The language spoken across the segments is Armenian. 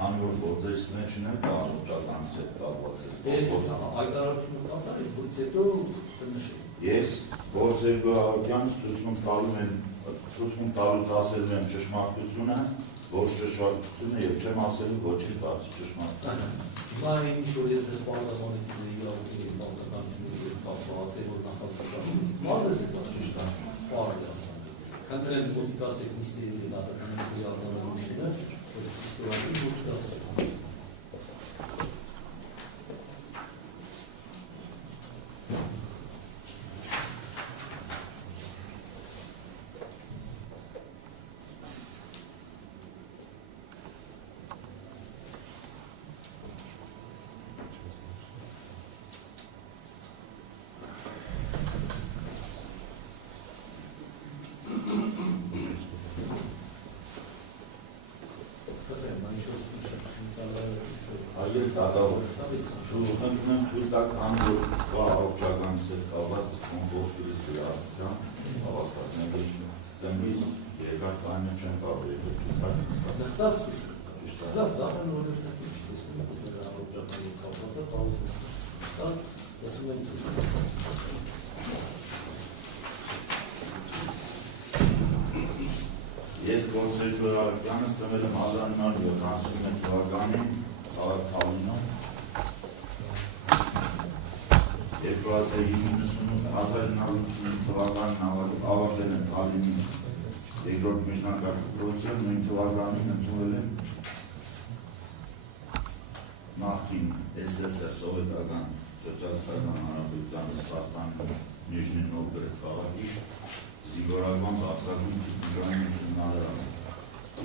Հանրոր գործերն չնեն առողջական հետ կապված Ես հայտարարությունը կատարել, որից հետո կնշել։ Ես Գորսերգո Հարությունյանից ցույց տալուց ասելու եմ ճշմարտությունը, ոչ ճշմարտությունը եւ չեմ ասելու ոչինչ բացի ճշմարտությունը։ Հիմա ինչ որ ես ես պարզաբանից իրավունքի բավականությունների կապված է, որ նախազգացած բազը ես ասում եմ, պարզ Քանտրեն պոլիտիկասեք նիստերի դատականների ազանալությունը, որ սիստեմատիկ պոլիտիկասեք Ես Գորսերգո Հարությունյանից ծնվել եմ 1971 թվականին քաղաք Թալինում։ 1998 թվականին ավարտել եմ Թալինի երկրորդ միջնակարգ դպրոցը, նույն թվականին ընդունվել եմ նախկին ՍՍՍＲ Սովետական Սոցիալիստական Հանրապետության Ռուսաստանի Նիժնի Նովգորոդ քաղաքի զինվորական բարձրագույն տեխնիկայի ուսումնարանը։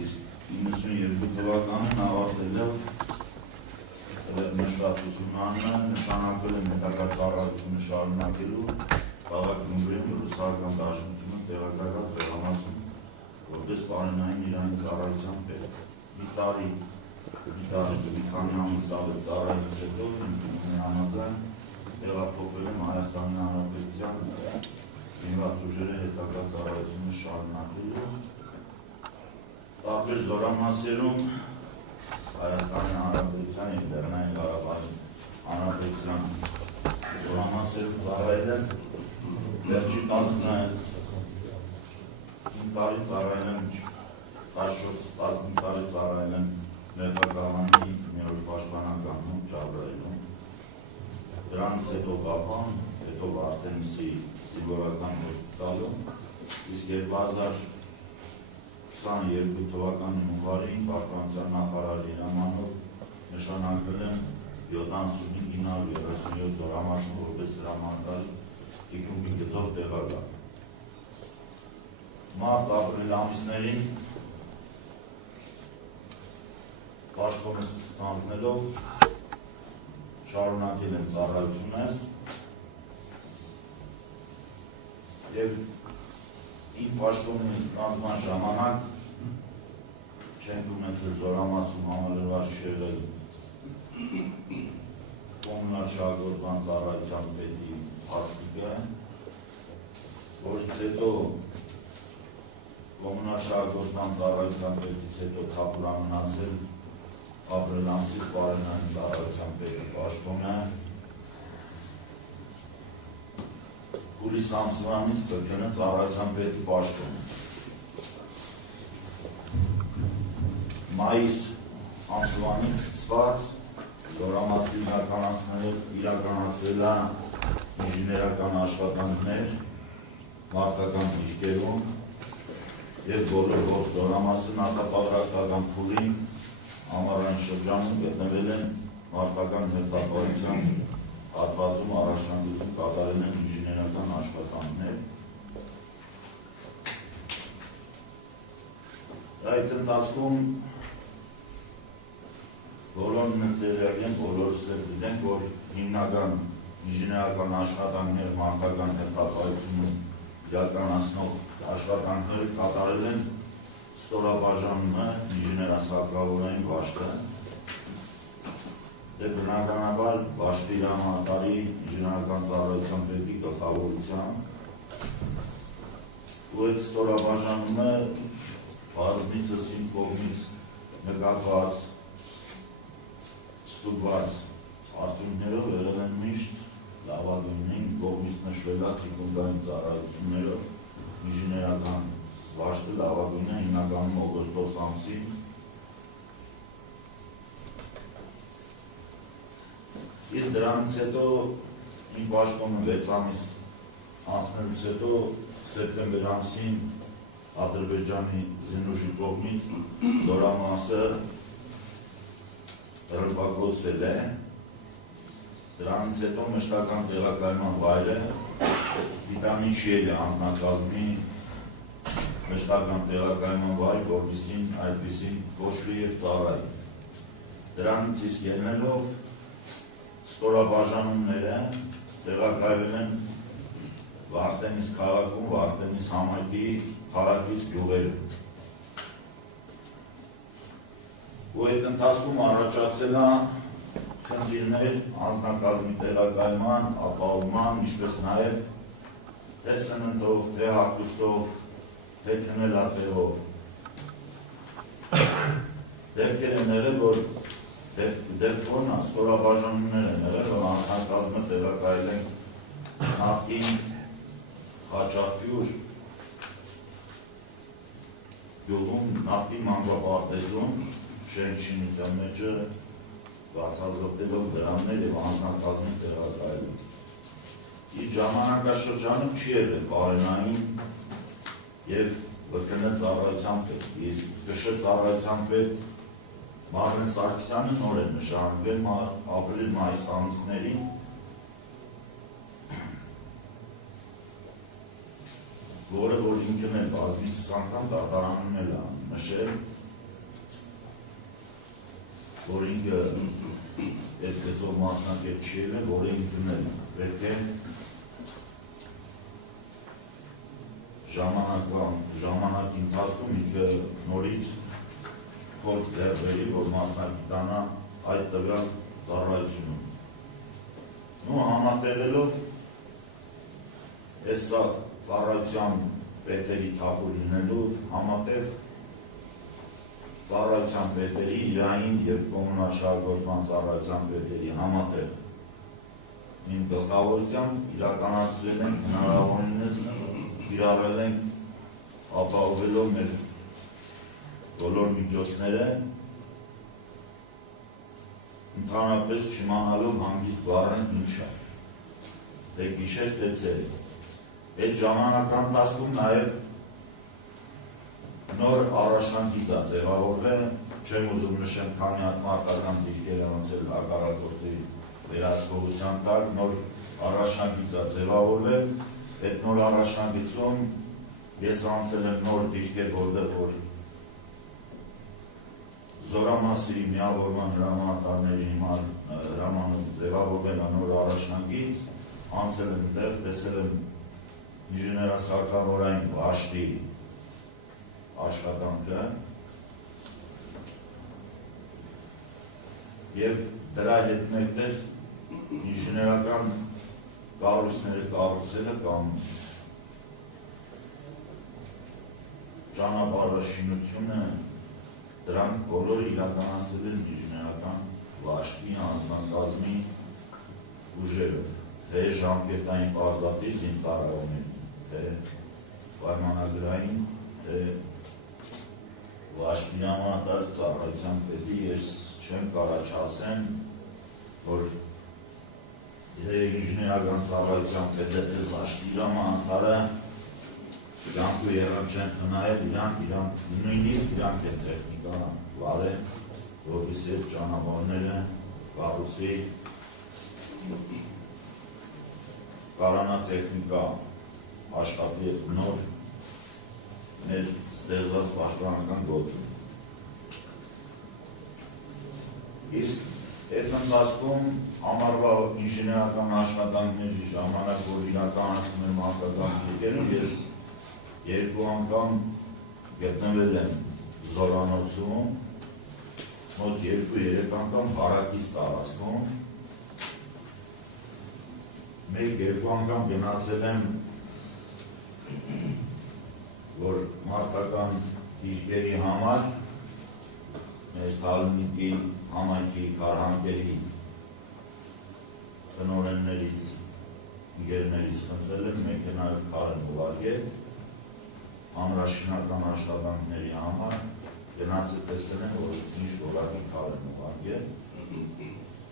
Իսկ 92 թվականին ավարտել եմ նշված ուսումնարանը, նշանակվել եմ հետագա ծառայությունը շարունակելու քաղաք Գյումրիում ռուսական դաշնությունը տեղակայված վերամասում որպես պարենային իրանի ծառայության պետ։ Մի քանի ամիս ավելի ծառայելուց հետո համաձայն տեղափոխվել եմ Հայաստանի Հանրապետության զինված ուժերի հետագա ծառայությունը շարունակելու տարբեր զորամասերում Հայաստանի Հանրապետության և Լեռնային Ղարաբաղի Հանրապետության զորամասերում ծառայել եմ վերջին 15 տարի ծառայել եմ 14-15 տարի ծառայել եմ Մեղրագավանի ներօրդ պաշտպանականում Ջաբրայիլում դրանից հետո Բաբան, հետո Արտեմիսի զինվորական հոսպիտալում, իսկ 2022 թվականի հունվարին պաշտպանության նախարարի հրամանով նշանակվել եմ 75-937 զորամասում որպես հրամանատար Տիկունքի գծով տեղակալ։ Մարտ-ապրիլ ամիսներին պաշտոնս ստանձնելով շարունակել եմ ծառայությունս և իմ պաշտոնի ստանձնման ժամանակ չենք ունեցել զորամասում համալրված շեղել կոմունալ շահագործման ծառայության պետի հաստիկը, որից հետո կոմունալ շահագործման ծառայության պետից հետո թափուր մնացել ապրիլ ամսից պարենային ծառայության պետի պաշտոնը, հուլիս ամսվանից կրկին ծառայության պետի պաշտոնը։ Մայիս ամսվանից սկսված զորամասի իրականացրել է ինժեներական աշխատանքներ մարտական դիրքերում և բոլոր զորամասի նախապատրաստական փուլին ամառային շրջանում գտնվել են մարտական հերթապահության հատվածում առաջնագծում կատարել են ինժեներական աշխատանքներ։ Այդ ընթացքում բոլորն տեղյակ են, բոլորս գիտենք, որ հիմնական ինժեներական աշխատանքներ մարտական հերթապահությունում իրականացնող աշխատանքները կատարել են ստորաբաժանումը ինժեներասակրավորային վաշտը, դե բնականաբար վաշտի հրամանատարի ինժեներական ծառայության պետի գլխավորությամբ ու այդ ստորաբաժանումը բազմիցս իմ կողմից նկատված ստուգված արդյունքներով եղել են միշտ լավագույնին կողմից նշվելա թիկունքային ծառայություններով ինժեներական վաշտը լավագույնը հիմնականում օգոստոս ամսին իսկ դրանից հետո իմ պաշտոնը 6 ամիս անցնելուց հետո սեպտեմբեր ամսին Ադրբեջանի զինուժի կողմից զորամասը ռմբակոծվել է, դրանից հետո մշտական տեղակայման վայրը Տիտանի Շիել է անձնակազմի մշտական տեղակայման վայր, որպեսզի այդպիսին կոչվի և ծառայի։ Դրանից իսկ ելնելով ստորաբաժանումները տեղակայվել են Վարդենիս քաղաքում, Վարդենիս համայնքի հարակից գյուղերում։ Ու այդ ընթացքում առաջացել է խնդիրներ անձնակազմի տեղակայման, ապահովման, ինչպես նաև թե սննդով, թե հագուստով, թե քնելատեղով։ Դեպքեր են եղել, որ դեպքորն ստորաբաժանումներ են եղել, որ անձնակազմը տեղակայել են նախկին Խաչատյուր գյուղում, նախկին մանկապարտեզում, շենքշինության մեջը բացազրկելով դրաններ և անձնակազմի տեղակայելուն։ Իր ժամանակաշրջանը չի եղել բարենային և վրկնե ծառայության պետ, իսկ կշե ծառայության պետ Մարլեն Սարգսյանը նոր է նշանակվել ապրիլ-մայիս ամիսներին, որը որ ինքն էլ բազմիցս անգամ դատարանում էլ նշել, որ ինքը այդ գծով մասնակից չի եղել, որը ինքն էլ պետք է ժամանակի ընթացքում ինքը նորից փորձ ձեռք բերի, որ մասնակցանա այդ տվյալ ծառայությունում։ Ու համատեղելով այս ծառայության պետերի թափուր լինելով համատեղ ծառայության պետերի, իրային և կոմունալ շահագործման ծառայության պետերի համատեղ իմ գլխավորությամբ իրականացրել ենք հնարավորինս կիրառել ենք ապահովելով մեր բոլոր միջոցները ընդհանրապես չիմանալով հանգիստ բառն ինչ է, թե գիշեր, թե ցերեկ։ Այդ ժամանական ընթացքում նաև նոր առաջնագիծ է ձևավորվել, չեմ ուզում նշեմ, քանի հատ մարտական դիրքեր են անցել հակառակորդի վերահսկողության տակ, նոր առաջնագիծ է ձևավորվել, այդ նոր առաջնագիծում ես անցել եմ նոր դիրքեր, որտեղ որ զորամասի միավորման հրամանատարների հրամանում ձևավորվել է նոր առաջնագիծ, անցել եմ տեղ, տեսել եմ ինժեներասարքավորային վաշտի աշխատանքը և դրա հետ մեկտեղ ինժեներական կառույցները կառուցելը կամ ճանապարհաշինությունը դրանք բոլորը իրականացվել են ինժեներական վաշտի անձնակազմի ուժերով, թե ժամկետային պարտադիր զինծառայողների, թե պայմանագրային, թե վաշտի հրամանատար ծառայության պետի, ես չեմ կարող չասեմ, որ ինժեներական ծառայության պետը, թե վաշտի հրամանատարը իրանք ու եղան չեն խնայել, իրանք նույնիսկ իրանք են տեխնիկան վարել, որպեսզի այդ ճանապարհները կառուցվի կառանատեխնիկա աշխատի նոր մեր ստեղծված պաշտպանական գոտում։ Իսկ այդ ընթացքում ամառվա ինժեներական աշխատանքների ժամանակ, որ իրականացնում եմ մանկական դիրքերում, ես երկու անգամ գտնվել եմ Զորանոցում, մոտ 2-3 անգամ հարակից տարածքում, մեկ-երկու անգամ գնացել եմ, որ մարտական դիրքերի համար մեր Թալինիկի համայնքի քարհանկերի տնօրեններից, ընկերներից խնդրել եմ մեքենայով քար են ուղարկել ամրաշինական աշխատանքների համար, գնացի տեսել են, որ ինչ որակի քար են ուղարկել։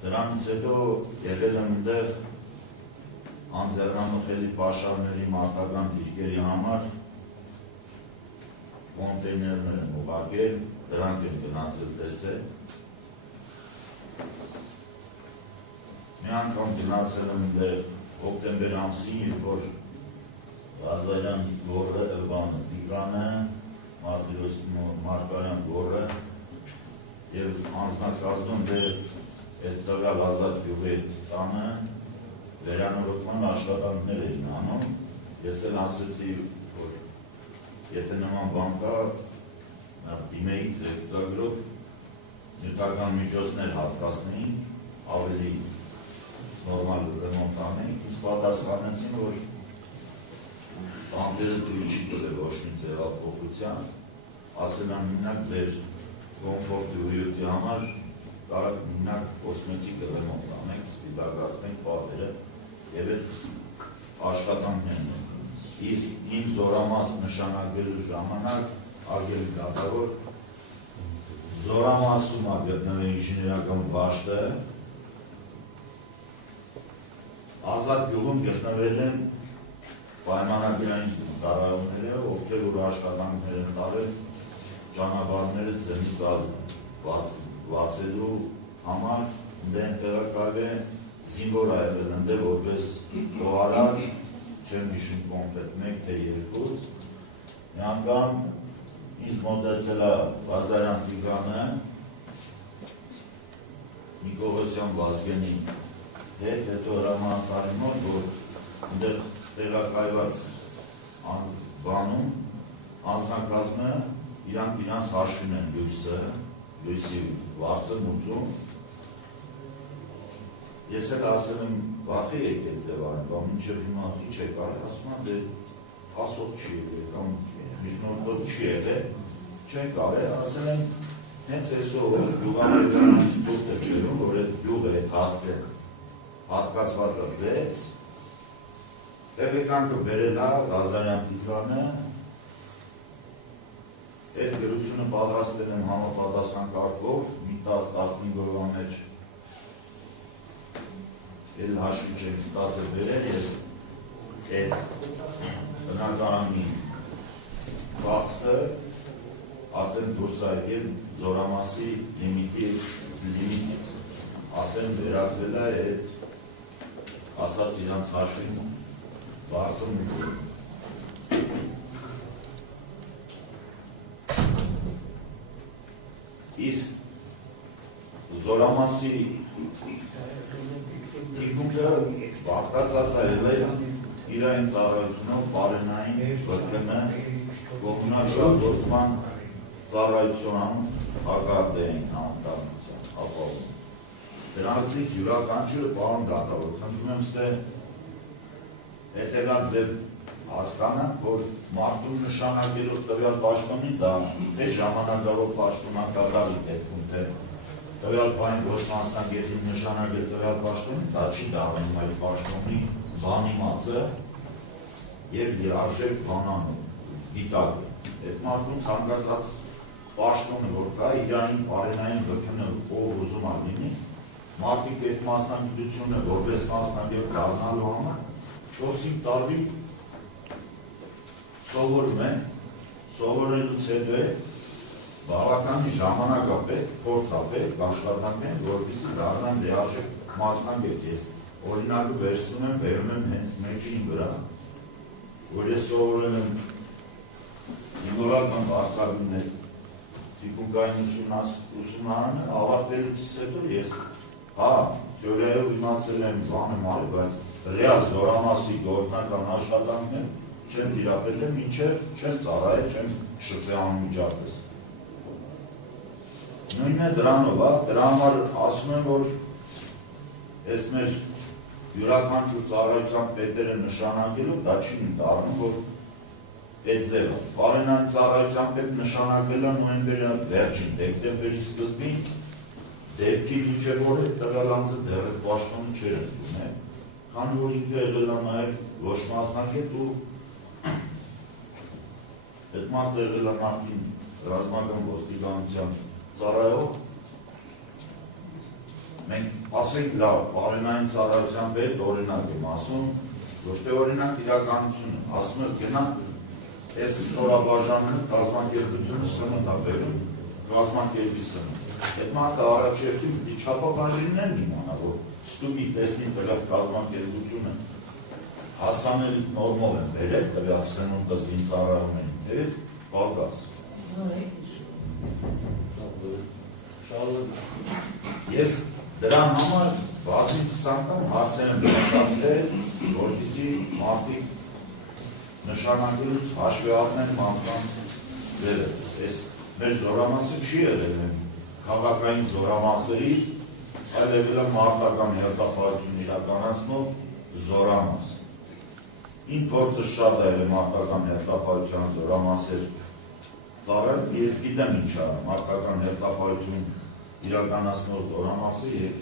Դրանից հետո եղել եմ այնտեղ անձեռնամխելի պաշարների մարտական դիրքերի համար կոնտեյներներ են ուղարկել, դրանք են գնացել տեսել։ Մի անգամ գնացել եմ այնտեղ հոկտեմբեր ամսին, երբ որ Ղազարյան գորը, Տիգրանը, Մարկարյան գորը և անձնակազմում դեր այդ տվյալ ազատ գյուղի տանը վերանորոգման աշխատանքներ էին անում, ես էլ ասեցի, որ եթե նման բան կա, դիմեի ձերբուծագրով նյութական միջոցներ հատկացնեին, ավելի նորմալ ռեմոնտ անեին, իսկ պատասխանեցին, որ բանտերը դուրս չի տվել ոչ մի ձևափոխության, ասել են մենակ ձեր կոմֆորտի ու հյութի համար կարող մենակ կոսմետիկ ռեմոնտ անենք, սպիտակացնենք պատերը և այդ աշխատանքներն են։ Իսկ իմ զորամաս նշանակելու ժամանակ արգելի դատավոր զորամասում է գտնվել ինժեներական վաշտը, ազատ գյուղում գտնվել են պայմանագրային ծառայողները, ովքեր որ աշխատանքներ են տարել ճանապարհները ձնից բացելու համար, ընդեն տեղակայվել է զինվոր այվել ընդե որպես խոհարար, չեմ հիշում կոմպլետ 1 թե 2, մի անգամ ինձ մոտեցել է Ղազարյան Տիգրանը, Նիկողոսյան Վազգենի հետ, հետո հրամանատարի մոտ, որ ընդեղ տեղակայված բանում, անձնակազմը իրանք հաշվին են լույսի վարձը մուծում։ Ես էլ ասել եմ, վախի եկել ձևարեն, բան մինչև հիմա ինչ է կարել, ասում եմ, դե ասող չի եկել, կամ միջնորդով չի եկել, չեն կարել, ասել եմ, հենց այսօր գյուղամերկանից տուրտ է կերում, որ այդ գյուղը այդ հաստ է հատկացված է ձեզ, տեղեկանքը բերել է Ղազարյան Տիգրանը, այդ գրությունը պատրաստել եմ համապատասխան կարգով, մի 10-15 օրվա մեջ էլ հաշվի չենք ստացել բերել և այդ բնակարանի ծախսը արդեն դուրս է եկել զորամասի լիմիտից, արդեն վերածվել է այդ ասած իրանց հաշվին բարձր մուծում։ Իսկ զորամասի թիկունքը բաղկացած է իրային ծառայությունով բարենային բրկնը կողմնալ շահգործման ծառայություն հակարդեին համակարգության ապահովում։ Դրանցից յուրաքանչյուրը պարոն դատավոր, խնդրում եմ ստե հետևյալ ձև հասկանանք, որ մարդուն նշանակելով տվյալ պաշտոնի դա թե ժամանակավոր պաշտոնակատարի դեպքում, թե տվյալ բանի ոչ մասնագետին նշանակել տվյալ պաշտոնի, դա չի դառնում այդ պաշտոնի բանիմացը և լիարժեք բանանում, դիտակը։ Այդ մարդուն ցանկացած պաշտոնը, որ կա, իրային բարենային բրգնը ով ուզում է լինի, մարդիկ այդ մասնագիտությունը որպես մասնագետ դառնալու համար 4-5 տարի սովորում են, սովորելուց հետո է բավականի ժամանակապետ, փորձապետ, աշխատանք են, որպեսզի դառնան լիարժեք մասնագետ։ Ես օրինակը վերցնում եմ, բերում եմ հենց մեկին վրա, որ ես սովորել եմ զինվորական բարձրագույն թիկունքային ուսումնարանը, ավարտելուց հետո ես թեորիայով իմացել եմ բանը մարի, բայց ռեալ զորամասի գործնական աշխատանքներ չեմ դիրապետել, մինչև չեմ ծառայել, չեմ շփվել անմիջապես։ Նույնն է դրանով, դրա համար ասում եմ, որ այս մեր յուրաքանչյուր ծառայության պետերը նշանակելով դա չի դառնում, որ այդ ձևը։ Բարենային ծառայության պետ նշանակվել է նոյեմբերի վերջին, դեկտեմբերի սկզբին, դեպքի մինչև որ այդ տվյալ անձը դեռ այդ պաշտոնը չէր ընդունել, քանի որ ինքը եղել է նաև ոչ մասնագետ ու այդ մարդը եղել է նախկին ռազմական ոստիկանության ծառայող, մենք ասենք լավ, բարենային ծառայության պետ օրինակ եմ ասում, ոչ թե օրինակ իրականությունը, ասում ես գնա այս ստորաբաժանումը կազմակերպությունը սնունդ է բերում, կազմակերպի սնունդ։ Այդ մարդը առաջերտին չափաբաժիններ իմանա, որ ստուգի տեսնի տվյալ կազմակերպությունը հասանելի նորմով են բերել տվյալ սնունդը զինծառայողներին, եւ բաղաց։ Ես դրան համար բազմից ցանկամ հարցեր եմ պատասխանել, որպեսզի մարդիկ նշանակելուց հաշվի առնեն մարդկանց ձևը։ Այս մեր զորամասը չի եղել քաղաքային զորամասերից, այլ եղել է մարտական հերթապահություն իրականացնող զորամաս։ Իմ փորձը շատ է եղել մարտական հերթապահության զորամասեր ծառայել, ես գիտեմ ինչ է մարտական հերթապահություն իրականացնող զորամասը եւ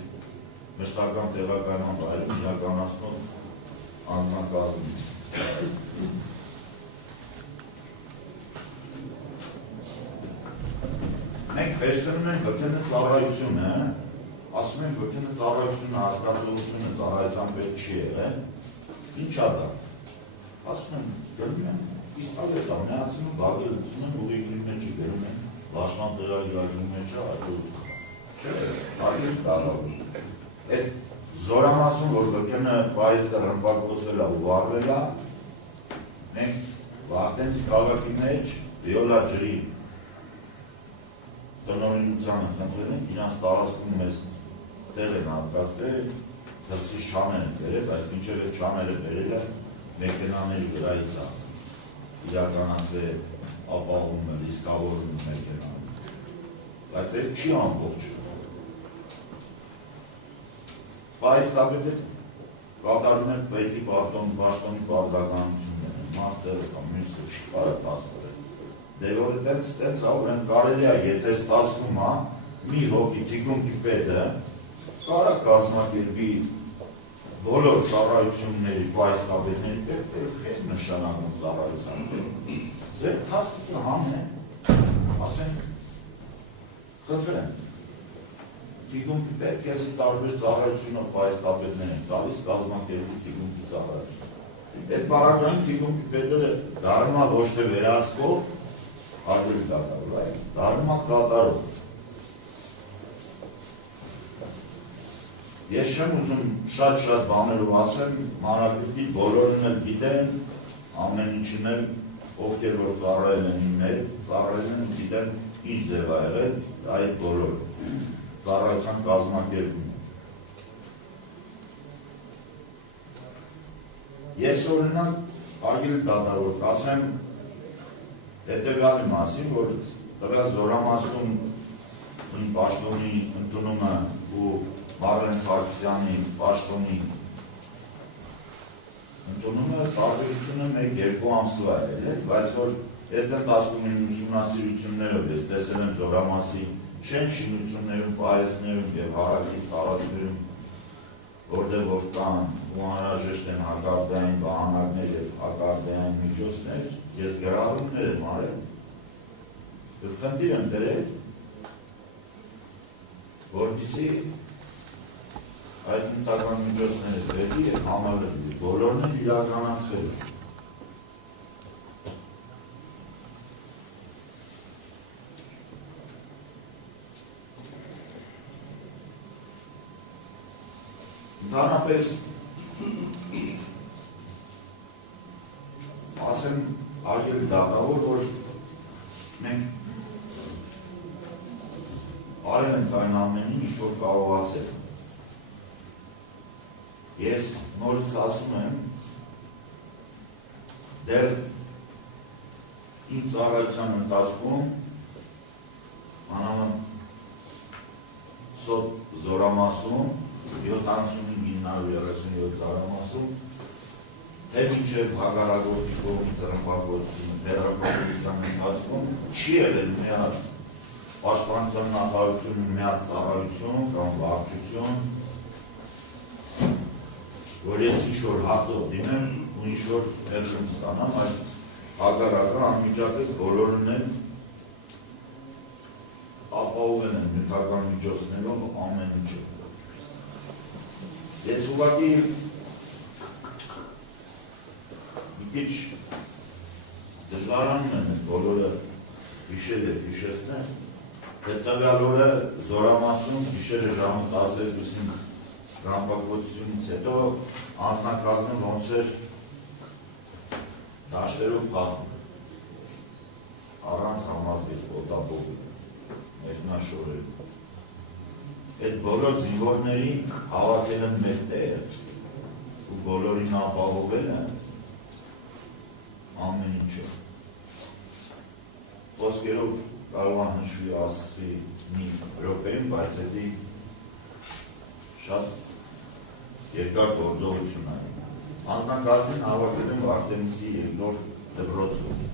մշտական տեղակայման վայրում իրականացնող անձնակազմը։ Մենք վերցնում ենք վկնը ծառայությունը, ասում ենք վկնը ծառայությունը, հասկացողությունը ծառայության պետք չի եղել, ինչ ա դա։ Ասում են, գրում են, պիստոլետ ա, միացնում, բաղելություն են, ուղիգրի մեջ գրում են, լաշման տեղագրի մեջ ա, չէ, բաղել տարավոր։ Այդ զորամասում, որ վկնը պայստը ռմբակոսվել ա ու վարվել ա, մենք վարտենից քաղաքի մեջ վիոլա ջրի տնօրինությանը խնդրել ենք, իրանց տարածքում մեզ տեղ են արկաստրել, թրսի շան են բերել, բայց մինչև այդ շաները բերել է մեքենաների վրայից է իրականացվել ապահովումը, ռիսկավորում մեքենաները, բայց այդ չի ամբողջ։ Պայստապետը կատարում են պետի պաշտոնի պարտականությունները, մարդը կամ մյուսը չի կարող տասել։ Դե որ տենց ավրեն կարելի է, եթե ստացվում է, մի հոգի թիկունքի պետը կարա կազմակերպի բոլոր ծառայությունների պայստապետների պետք է խես նշանակում ծառայության պետ։ Ձեր թասիկը համն է, ասենք, խնդրեմ, թիկունքի պետ կեսի տարբեր ծառայությունը պայստապետներ են տալիս կազմակերպի թիկունքի ծառայություն։ Այդ բարակային թիկունքի պետը դառնում է ոչ թե վերահսկող, արգելի կատարով, դառնում է կատարով։ Ես չեմ ուզում շատ բաներով ասեմ, մանրակրկիտ բոլորն էլ գիտեն, ամեն ինչին էլ ովքեր որ ծառայել են իմ հետ, ծառայել են գիտեն ինչ ձև ա եղել այդ բոլոր ծառայության կազմակերպումը։ Ես օրինակ արգելի կատարով ասեմ հետևյալի մասին, որ տվյալ զորամասում իմ պաշտոնի ընդունումը ու Մարլեն Սարգսյանի պաշտոնի ընդունումը տարբերությունը 1-2 ամսվա է, բայց որ այդ ընթացքում իմ ուսումնասիրություններով ես տեսել եմ զորամասի շինություններում, պարեսներում և հարակից տարածքներում, որտեղ որ կան ու անհրաժեշտ են հակարդային բանալներ և հակարդային միջոցներ, ես գրառումներ եմ արել, և խնդիր եմ դրել, որպեսզի այդ ընտական միջոցները դրելի և համալրվի, բոլորն են իրականացվել։ Ընդհանրապես ասեմ արգելի դատավոր, որ մենք արել ենք այն ամենին, ինչ որ կարողացել։ Ես նորից ասում եմ, դեռ իմ ծառայության ընթացքում անամն սոտ զորամասում 75937 զորամասում թե մինչև հակառակորդի կողմից ռմբակոծությունը հեռախոսության ընթացքում չի եղել միած պաշտպանության նախարարությունը միած ծառայություն կամ վարչություն, որ ես ինչ-որ հացով դիմեմ ու ինչ-որ ներշում ստանամ, այլ հակառակը անմիջապես բոլորն են ապահովել են նյութական միջոցներով ամեն ինչը։ Ես ուղղակի մի քիչ դժվարանում եմ բոլորը հիշել և հիշեցնել, թե տվյալ օրը Զորամասում գիշերը ժամը 12-ին ռմբակոծությունից հետո անձնակազմը ոնց էր դաշտերով փախնում, առանց համազգեց օտաբողի, մեկնաշորերով։ Այդ բոլոր զինվորներին հավաքել են մեկ տեղ ու բոլորին ապահովել են ամեն ինչը։ Խոսքերով կարող է հնչվի ասի մի րոպեին, բայց հետի շատ երկար գործողություն է։ Անձնակազմին հավաքել են Արտեմիսի երկրորդ դպրոցում։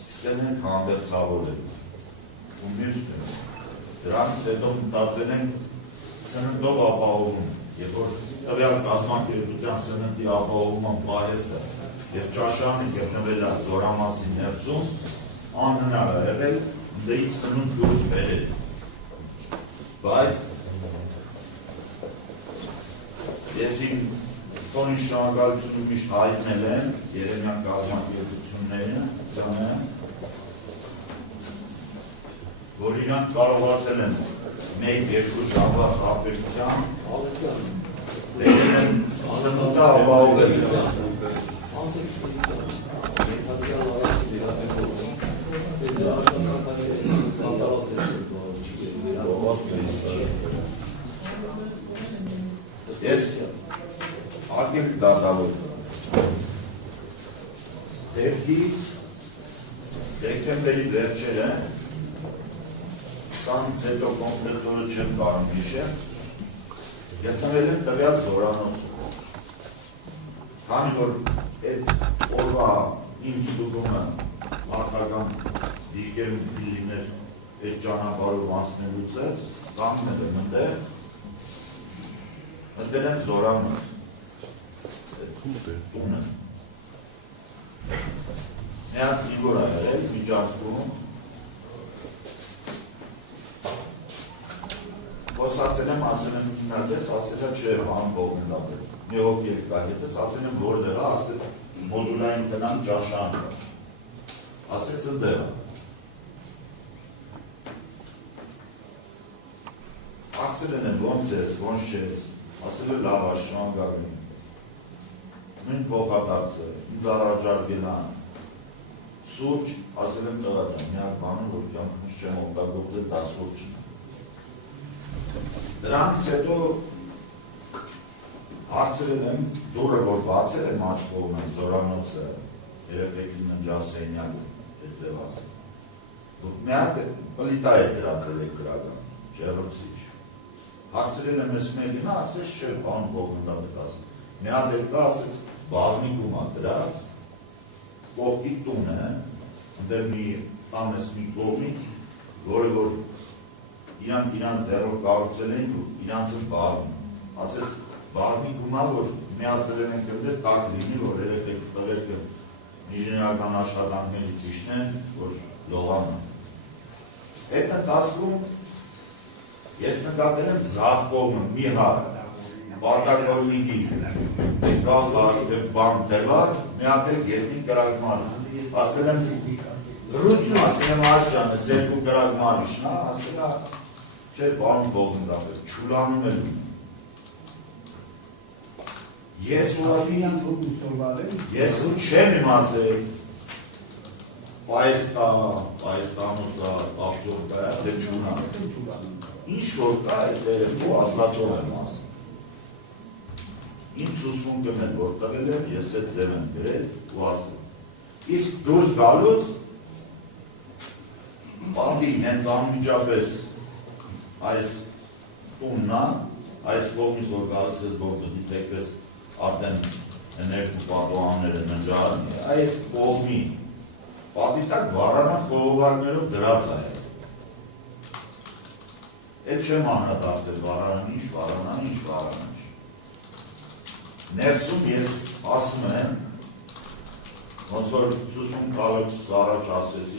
Սկսել են հանդերձավորել ու մյուսները։ Դրանից հետո մտածել ենք սննդով ապահովում, երբ որ տվյալ կազմակերպության սննդի ապահովման պարեսը և ճաշարանը գտնվել է Զորամասի ներսում, անհնար է եղել դրից սնունդ դուրս բերել։ Բայց ես իմ տոնի շնորհակալությունը միշտ հայտնել եմ երևանյան կազմակերպություններին, որ իրանք կարողացել են մեկ-երկու ժամվա խաբերությամբ բերել են սնունդը ապահովել։ Ես արգել դատավոր դեպքից դեկտեմբերի վերջերը Սանից հետո կոմպլետորը չեմ կարում հիշել, գտնվել են տվյալ Զորանոցում։ Քանի որ այդ օրվա իմ ստուգումը մարդական դիրքերում լիներ այդ ճանապարհով անցնելուց ես, կանգնել եմ ընդեղ, ընդել են Զորանոց, տունը։ Միած զինվոր է եղել, միջանցքում, խոսացել եմ, ասել եմ ինքնատես, ասել է չէ անբողն լաբել, մի հոգ երկա հետս, ասել եմ որտեղ է, ասեց մոդուլային տնան ճաշան կա, ասեց ընդեղ է։ Աղցել են ոնց ես, ոնց չես, ասել է լավ է, շանգարին, նույն փոխադարձը, ինձ առաջարկել են, սուրճ, ասել եմ տղա ջան, միակ բանում, որ կյանքումս չեմ օգտագործել, դա սուրճն է։ Դրանից հետո հարցրել եմ, դուրը որ բացել եմ աչքողում եմ Զորանոցը, երեխեքին ննջասենյակը, այդ ձև ասել։ Մի հատ պլիտա է դրած էլեկտրական, ջեռոցիչ։ Հարցրել եմ ես մեկին, ասես չէ, բան կողմնտա պետ ասել։ Մի հատ երկա ասեց, բաղնիկում է դրած, կողքի տուն է, ընդեր մի տան ես մի կողմից, որը որ իրանք ձեռով կառուցել էին ու իրանց են բաղնում, ասեց բաղնիկում է, որ միացել են կնդեր տակ լինի, որ երեխեք տղերքը ինժեներական աշխատանքներից իշնեն, որ լողան են։ Այդ ընթացքում ես նկատել եմ ձախ կողմը մի հար, բարտակորնիկի, եկավ ասել բան դրված, մի հատ էլ գետնի կրակման, ասել եմ ռություն, ասել եմ աշջանը, զերկու կրակման իշնա, ասել է չէ բան կողմ դապել, չուլանում էլ ունի։ Ես ու չեմ իմացել, պայստանոցա, աղջորկա, թե չունա։ Ինչ որ կա այդ երևու ասացով եմ ասել։ Իմ ցուսմունքն են որ տվել եմ, ես այդ ձև եմ գրել ու ասել։ Իսկ դուրս գալուց, բանդին հենց անմիջապես այս տուննա, այս կողմից որ գալիս ես որ դիտեկվես արդեն ներքու պատուհանները ննջարան, այս կողմի պատի տակ վարանան խողովակներով դրած է։ Այդ չեմ անդրադարձել վարանան ինչ, վարանան չի։ Ներսում ես ասում եմ, ոնց որ Սուսուն Կարոջից առաջ ասեցի,